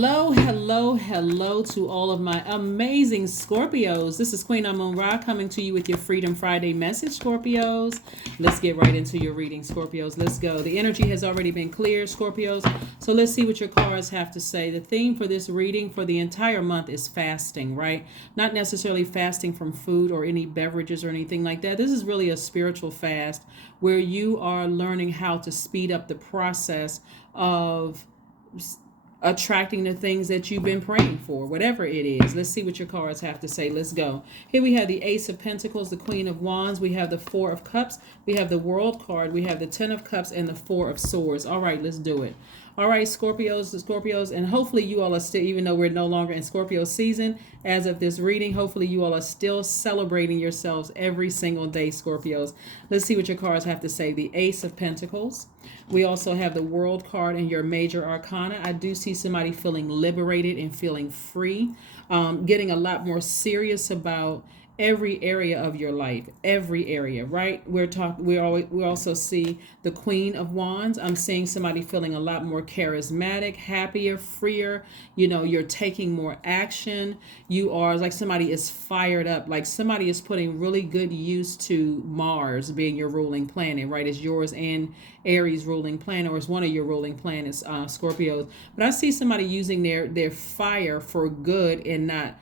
Hello, hello, hello to all of my amazing Scorpios. This is Queen Amun Ra coming to you with your Freedom Friday message, Scorpios. Let's get right into your reading, Scorpios. Let's go. The energy has already been cleared, Scorpios. So let's see what your cards have to say. The theme for this reading for the entire month is fasting, right? Not necessarily fasting from food or any beverages or anything like that. This is really a spiritual fast where you are learning how to speed up the process of attracting the things that you've been praying for, whatever it is. Let's see what your cards have to say. Let's go. Here we have the Ace of Pentacles, the Queen of Wands. We have the Four of Cups. We have the World card. We have the Ten of Cups and the Four of Swords. All right, let's do it. All right, Scorpios, and hopefully you all are still, even though we're no longer in Scorpio season as of this reading, hopefully you all are still celebrating yourselves every single day, Scorpios. Let's see what your cards have to say. The Ace of Pentacles. We also have the World card and your major arcana. I do see somebody feeling liberated and feeling free, getting a lot more serious about every area of your life, every area, right? We also see the Queen of Wands. I'm seeing somebody feeling a lot more charismatic, happier, freer. You're taking more action. You are like somebody is fired up, like somebody is putting really good use to Mars being your ruling planet, right? It's yours and Aries ruling planet, or it's one of your ruling planets, Scorpios. But I see somebody using their fire for good and not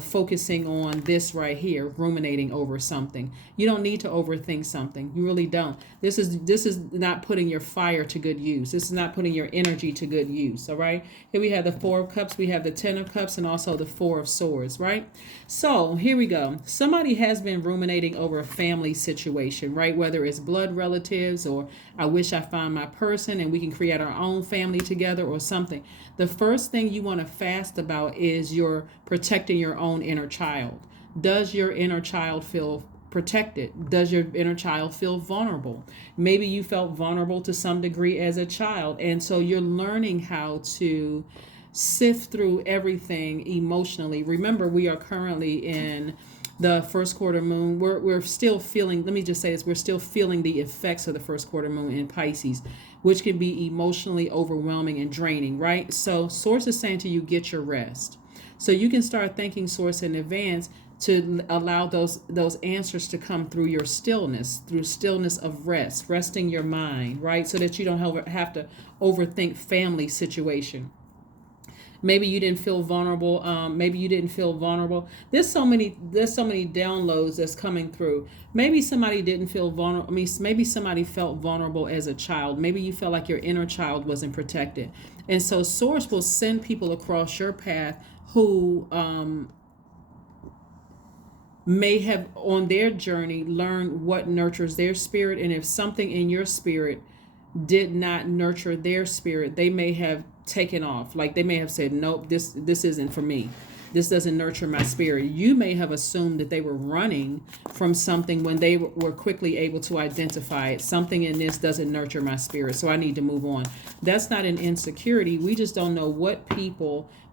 focusing on this right here, ruminating over something. You don't need to overthink something. You really don't. This is not putting your fire to good use. This is not putting your energy to good use. All right. Here we have the Four of Cups. We have the Ten of Cups and also the Four of Swords. Right. So here we go. Somebody has been ruminating over a family situation, right? Whether it's blood relatives or I wish I found my person and we can create our own family together or something. The first thing you want to fast about is your protecting your own inner child. Does your inner child feel protected? Does your inner child feel vulnerable? Maybe you felt vulnerable to some degree as a child, and so you're learning how to sift through everything emotionally. Remember, we are currently in the first quarter moon. We're still feeling, let me just say this, we're still feeling the effects of the first quarter moon in Pisces, which can be emotionally overwhelming and draining, right? So Source is saying to you, get your rest. So you can start thanking Source in advance to allow those answers to come through your stillness, through stillness of rest, resting your mind, right? So that you don't have to overthink family situation. Maybe you didn't feel vulnerable. Maybe you didn't feel vulnerable. There's so many downloads that's coming through. Maybe somebody didn't feel vulnerable. Maybe somebody felt vulnerable as a child. Maybe you felt like your inner child wasn't protected. And so Source will send people across your path who may have on their journey learned what nurtures their spirit. And if something in your spirit did not nurture their spirit, they may have taken off. Like they may have said, nope, this isn't for me. This doesn't nurture my spirit. You may have assumed that they were running from something when they were quickly able to identify it. Something in this doesn't nurture my spirit, so I need to move on. That's not an insecurity. We just don't know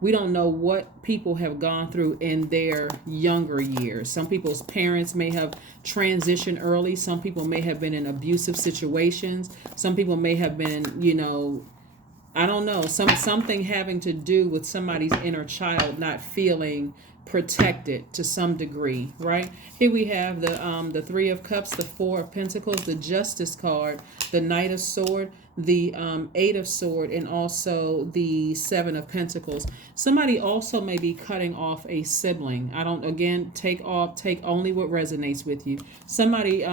we don't know what people have gone through in their younger years. Some people's parents may have transitioned early. Some people may have been in abusive situations. Some people may have been, I don't know, something having to do with somebody's inner child not feeling protected to some degree, right? Here we have the Three of Cups, the Four of Pentacles, the Justice card, the Knight of Sword, the Eight of Sword, and also the Seven of Pentacles. Somebody also may be cutting off a sibling. Take only what resonates with you. Somebody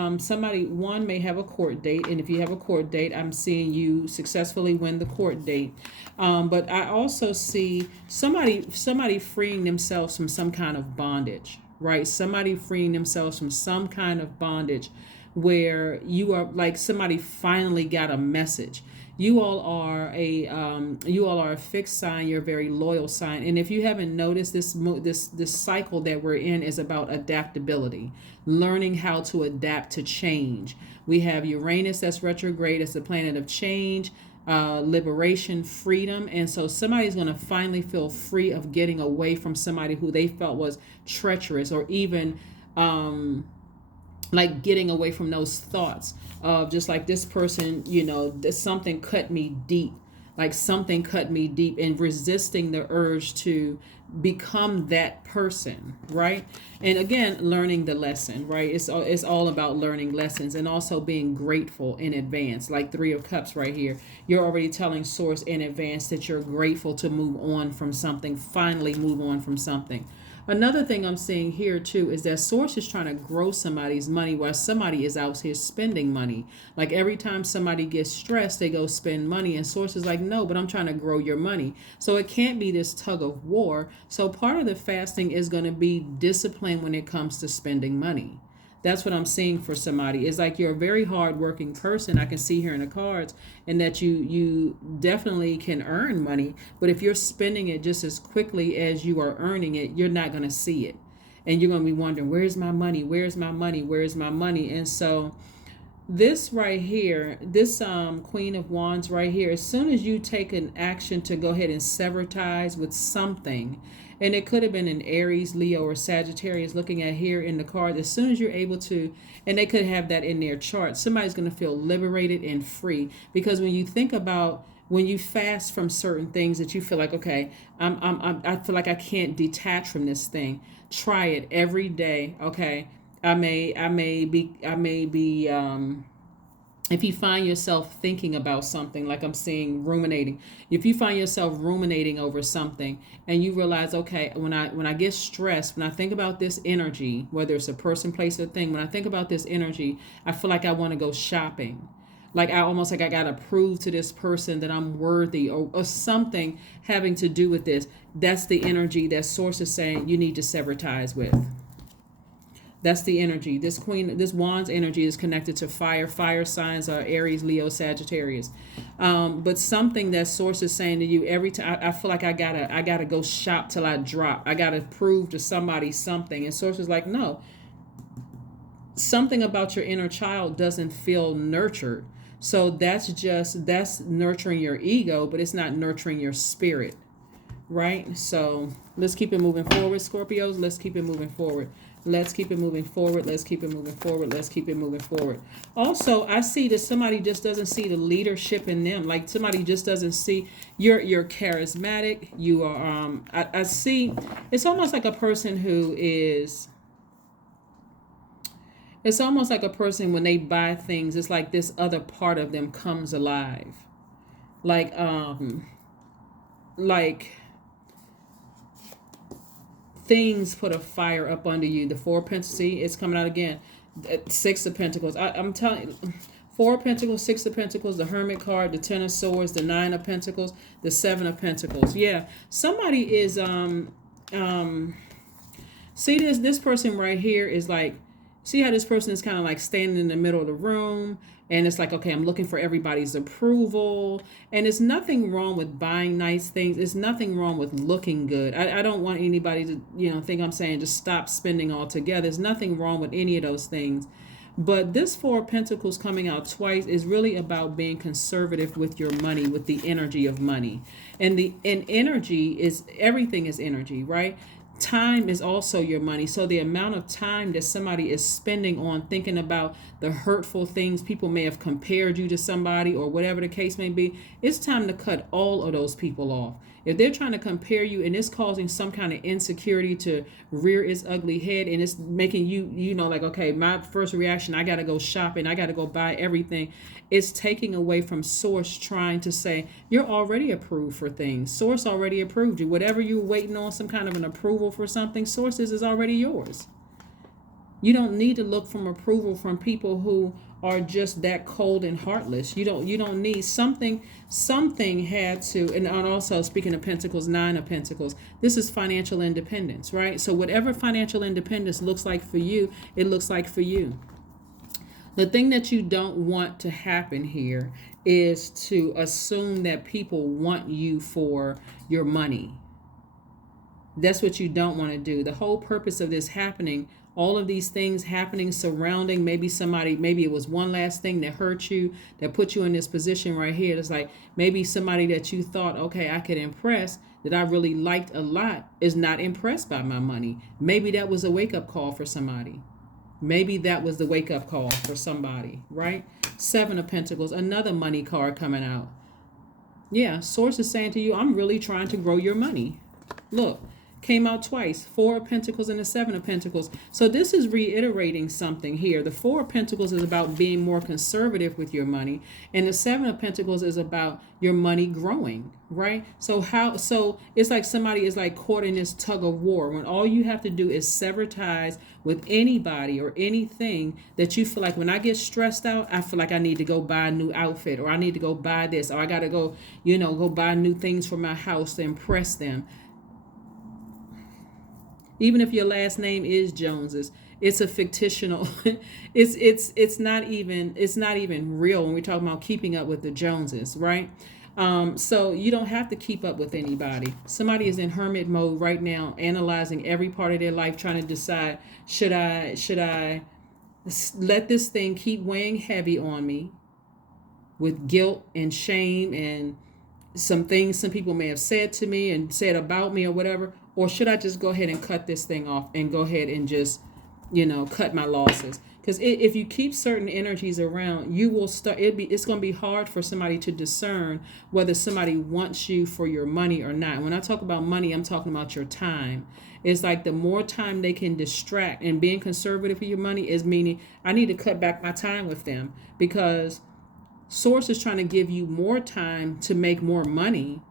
one may have a court date, and if you have a court date, I'm seeing you successfully win the court date. But I also see somebody freeing themselves from some kind of bondage, right? Somebody freeing themselves from some kind of bondage where you are like somebody finally got a message. You all are a fixed sign. You're a very loyal sign. And if you haven't noticed, this cycle that we're in is about adaptability, learning how to adapt to change. We have Uranus that's retrograde as the planet of change, liberation, freedom. And so somebody's going to finally feel free of getting away from somebody who they felt was treacherous, or even like getting away from those thoughts of just like this person, something cut me deep. like something cut me deep, and resisting the urge to become that person, right? And again, learning the lesson, right? It's all about learning lessons, and also being grateful in advance. Like Three of Cups right here, you're already telling source in advance that you're grateful to move on from something, finally move on from something. Another thing I'm seeing here too is that source is trying to grow somebody's money while somebody is out here spending money. Like every time somebody gets stressed, they go spend money, and source is like, no, but I'm trying to grow your money. So it can't be this tug of war. So part of the fasting is going to be discipline when it comes to spending money. That's what I'm seeing for somebody. It's like you're a very hardworking person. I can see here in the cards, and that you definitely can earn money. But if you're spending it just as quickly as you are earning it, you're not going to see it, and you're going to be wondering, where's my money? Where's my money? Where's my money? And so this right here, this Queen of Wands right here, as soon as you take an action to go ahead and sever ties with something, and it could have been an Aries, Leo, or Sagittarius looking at here in the card, as soon as you're able to, and they could have that in their chart, somebody's going to feel liberated and free. Because when you think about, when you fast from certain things that you feel like, okay, I feel like I can't detach from this thing, try it every day. Okay, I may be if you find yourself thinking about something, like I'm seeing ruminating, if you find yourself ruminating over something, and you realize, okay, when I get stressed, when I think about this energy, whether it's a person, place, or thing, when I think about this energy, I feel like I want to go shopping. Like I almost like I got to prove to this person that I'm worthy, or something having to do with this. That's the energy that source is saying you need to sever ties with. That's the energy. This Wands energy is connected to fire. Fire signs are Aries, Leo, Sagittarius. But something that source is saying to you every time, I feel like I gotta go shop till I drop. I gotta prove to somebody something. And source is like, no, something about your inner child doesn't feel nurtured. So that's nurturing your ego, but it's not nurturing your spirit. Right? So let's keep it moving forward, Scorpios. Let's keep it moving forward. Let's keep it moving forward. Let's keep it moving forward. Let's keep it moving forward. Also, I see that somebody just doesn't see the leadership in them. Like somebody just doesn't see you're charismatic. You are I see it's almost like a person who is, it's almost like a person when they buy things, it's like this other part of them comes alive. Like things put a fire up under you. The Four of Pentacles, see, it's coming out again. Six of Pentacles. I'm telling you, Four of Pentacles, Six of Pentacles, the Hermit card, the Ten of Swords, the Nine of Pentacles, the Seven of Pentacles. Yeah, somebody is see this person right here is like, see how this person is kind of like standing in the middle of the room, and it's like, okay, I'm looking for everybody's approval. And it's nothing wrong with buying nice things. It's nothing wrong with looking good. I don't want anybody to, think I'm saying just stop spending altogether. There's nothing wrong with any of those things. But this Four of Pentacles coming out twice is really about being conservative with your money, with the energy of money. And energy is, everything is energy, right? Time is also your money. So the amount of time that somebody is spending on thinking about the hurtful things, people may have compared you to somebody or whatever the case may be, it's time to cut all of those people off. If they're trying to compare you and it's causing some kind of insecurity to rear its ugly head, and it's making you, like, okay, my first reaction, I got to go shopping, I got to go buy everything. It's taking away from source trying to say, you're already approved for things. Source already approved you. Whatever you're waiting on, some kind of an approval for something, source is already yours. You don't need to look for approval from people who are just that cold and heartless. You don't need something had to. And also, speaking of Pentacles, Nine of Pentacles, this is financial independence, right? So whatever financial independence looks like for you, it looks like for you. The thing that you don't want to happen here is to assume that people want you for your money. That's what you don't want to do. The whole purpose of this happening, all of these things happening, surrounding maybe it was one last thing that hurt you, that put you in this position right here. It's like maybe somebody that you thought, okay, I could impress, that I really liked a lot, is not impressed by my money. Maybe that was a wake-up call for somebody. Maybe that was the wake-up call for somebody, right? Seven of Pentacles, another money card coming out. Yeah, source is saying to you, I'm really trying to grow your money. Look, came out twice, Four of Pentacles and the Seven of Pentacles. So this is reiterating something here. The Four of Pentacles is about being more conservative with your money, and the Seven of Pentacles is about your money growing, right? So it's like somebody is like caught in this tug of war when all you have to do is sever ties with anybody or anything that you feel like, when I get stressed out, I feel like I need to go buy a new outfit, or I need to go buy this, or I got to go, go buy new things for my house to impress them. Even if your last name is Joneses, it's a fictional. It's not even real when we're talking about keeping up with the Joneses, right? So you don't have to keep up with anybody. Somebody is in hermit mode right now, analyzing every part of their life, trying to decide, should I let this thing keep weighing heavy on me with guilt and shame and some things some people may have said to me and said about me or whatever, or should I just go ahead and cut this thing off and go ahead and just cut my losses? Because if you keep certain energies around, you will start it's going to be hard for somebody to discern whether somebody wants you for your money or not. When I talk about money, I'm talking about your time. It's like the more time they can distract, and being conservative with your money is meaning I need to cut back my time with them, because source is trying to give you more time to make more money,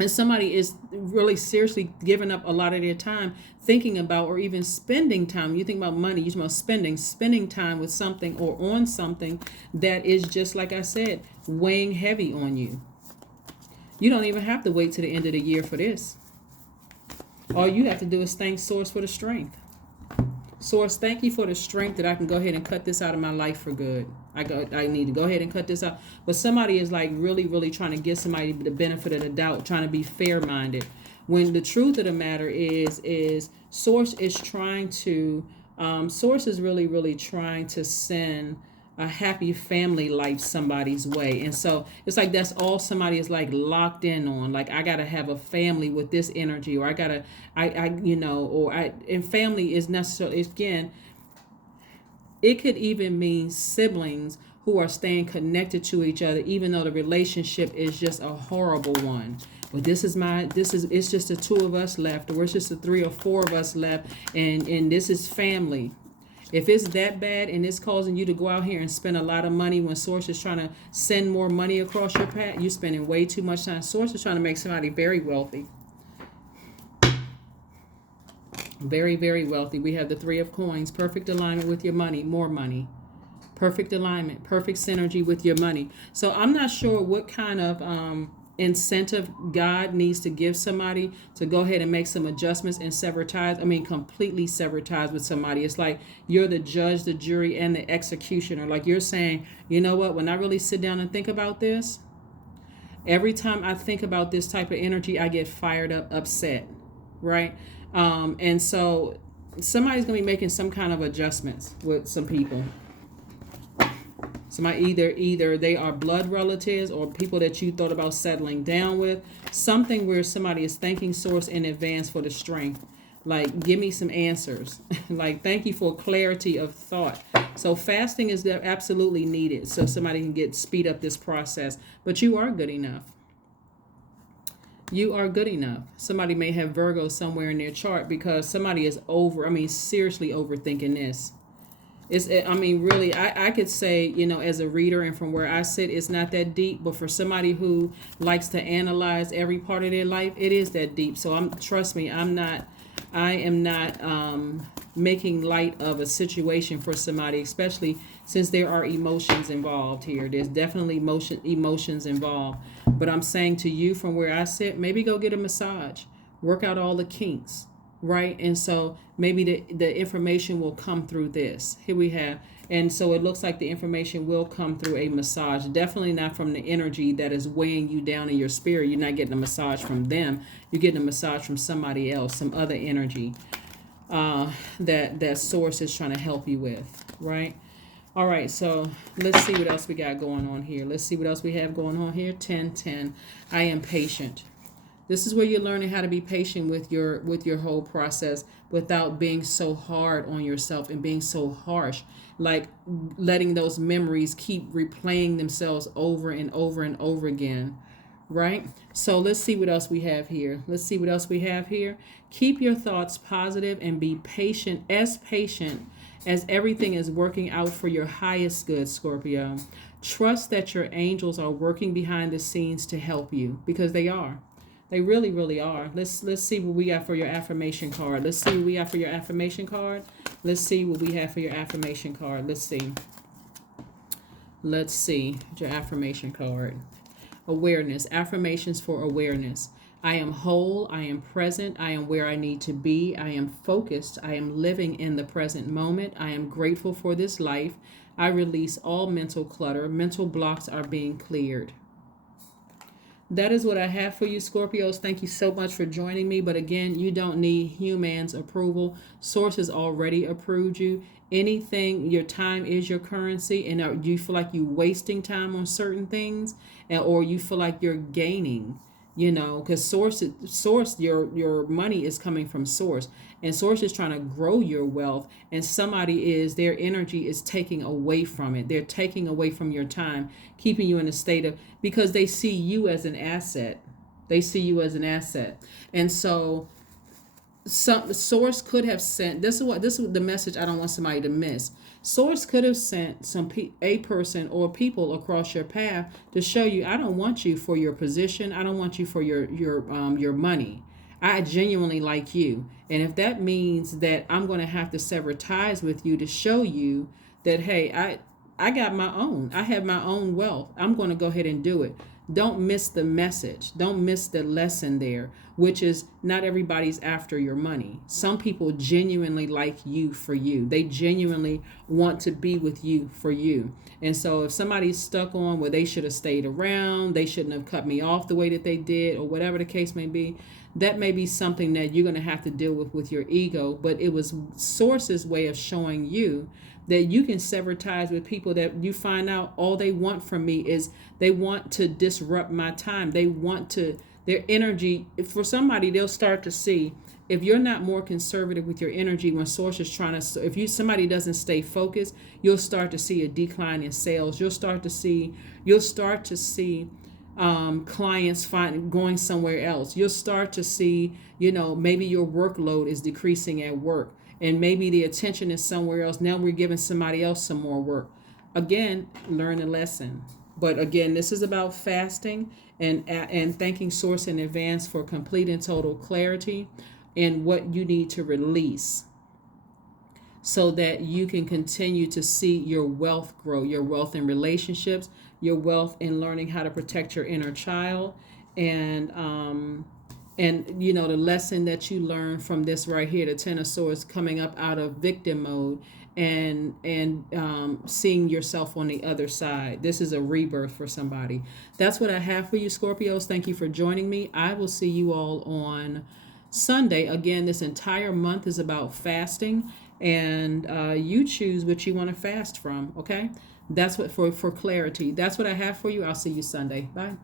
and somebody is really seriously giving up a lot of their time thinking about, or even spending time. You think about money, you talk about spending time with something or on something that is, just like I said, weighing heavy on you. You don't even have to wait to the end of the year for this. All you have to do is thank source for the strength. Source, thank you for the strength that I can go ahead and cut this out of my life for good. I need to go ahead and cut this out. But somebody is like really, really trying to give somebody the benefit of the doubt, trying to be fair-minded. When the truth of the matter is Source is trying to, Source is really, really trying to send a happy family life somebody's way. And so it's like that's all somebody is like locked in on. Like, I gotta have a family with this energy, or and family is necessarily, again, it could even mean siblings who are staying connected to each other, even though the relationship is just a horrible one. But it's just the two of us left, or it's just the three or four of us left, and this is family. If it's that bad and it's causing you to go out here and spend a lot of money when Source is trying to send more money across your path, you're spending way too much time. Source is trying to make somebody very wealthy. Very, very wealthy. We have the Three of Coins. Perfect alignment with your money. More money. Perfect alignment. Perfect synergy with your money. So I'm not sure what kind of incentive God needs to give somebody to go ahead and make some adjustments and sever ties. I mean, completely sever ties with somebody. It's like you're the judge, the jury, and the executioner. Like, you're saying, you know what, when I really sit down and think about this, every time I think about this type of energy, I get fired up, upset, right? And so somebody's going to be making some kind of adjustments with some people. Somebody either they are blood relatives or people that you thought about settling down with. Something where somebody is thanking Source in advance for the strength. Like, give me some answers. Like, thank you for clarity of thought. So fasting is absolutely needed so somebody can speed up this process. But you are good enough. You are good enough. Somebody may have Virgo somewhere in their chart, because somebody is seriously overthinking this. Really, I could say, as a reader and from where I sit, it's not that deep. But for somebody who likes to analyze every part of their life, it is that deep. So trust me, I am not making light of a situation for somebody, especially since there are emotions involved here. There's definitely emotions involved. But I'm saying to you from where I sit, maybe go get a massage, work out all the kinks. Right. And so maybe the information will come through this. Here we have. And so it looks like the information will come through a massage. Definitely not from the energy that is weighing you down in your spirit. You're not getting a massage from them. You're getting a massage from somebody else, some other energy that Source is trying to help you with. Right. All right. So let's see what else we got going on here. Let's see what else we have going on here. 10. I am patient. This is where you're learning how to be patient with your whole process without being so hard on yourself and being so harsh, like letting those memories keep replaying themselves over and over and over again, right? So let's see what else we have here. Let's see what else we have here. Keep your thoughts positive and be patient as everything is working out for your highest good, Scorpio. Trust that your angels are working behind the scenes to help you, because they are. They really, really are. Let's see what we got for your affirmation card. Let's see what we got for your affirmation card. Let's see what we have for your affirmation card. Let's see. Let's see your affirmation card. Awareness. Affirmations for awareness. I am whole. I am present. I am where I need to be. I am focused. I am living in the present moment. I am grateful for this life. I release all mental clutter. Mental blocks are being cleared. That is what I have for you, Scorpios. Thank you so much for joining me. But again, you don't need humans' approval. Source has already approved you. Anything, your time is your currency. And you feel like you're wasting time on certain things, or you feel like you're gaining, because source, your money is coming from source, and source is trying to grow your wealth, and their energy is taking away from it. They're taking away from your time, keeping you in a state of, because they see you as an asset. They see you as an asset. And so some source could have sent, this is the message I don't want somebody to miss. Source could have sent a person or people across your path to show you, I don't want you for your position. I don't want you for your money. I genuinely like you. And if that means that I'm going to have to sever ties with you to show you that, hey, I got my own. I have my own wealth. I'm going to go ahead and do it. Don't miss the message. Don't miss the lesson there, which is not everybody's after your money. Some people genuinely like you for you. They genuinely want to be with you for you. And so if somebody's stuck on, well, they should have stayed around, they shouldn't have cut me off the way that they did, or whatever the case may be, that may be something that you're going to have to deal with your ego. But it was Source's way of showing you that you can sever ties with people that you find out all they want from me is they want to disrupt my time. They want to, their energy, for somebody, they'll start to see, if you're not more conservative with your energy when Source is trying to, if somebody doesn't stay focused, you'll start to see a decline in sales. You'll start to see clients going somewhere else. You'll start to see, maybe your workload is decreasing at work, and maybe the attention is somewhere else. Now we're giving somebody else some more work. Again, learn a lesson. But again, this is about fasting and thanking Source in advance for complete and total clarity in what you need to release, so that you can continue to see your wealth grow, your wealth in relationships, your wealth in learning how to protect your inner child, and the lesson that you learn from this right here, the Ten of Swords, coming up out of victim mode and seeing yourself on the other side. This is a rebirth for somebody. That's what I have for you, Scorpios. Thank you for joining me. I will see you all on Sunday. Again, this entire month is about fasting, and you choose what you want to fast from. Okay, that's what for clarity. That's what I have for you. I'll see you Sunday. Bye.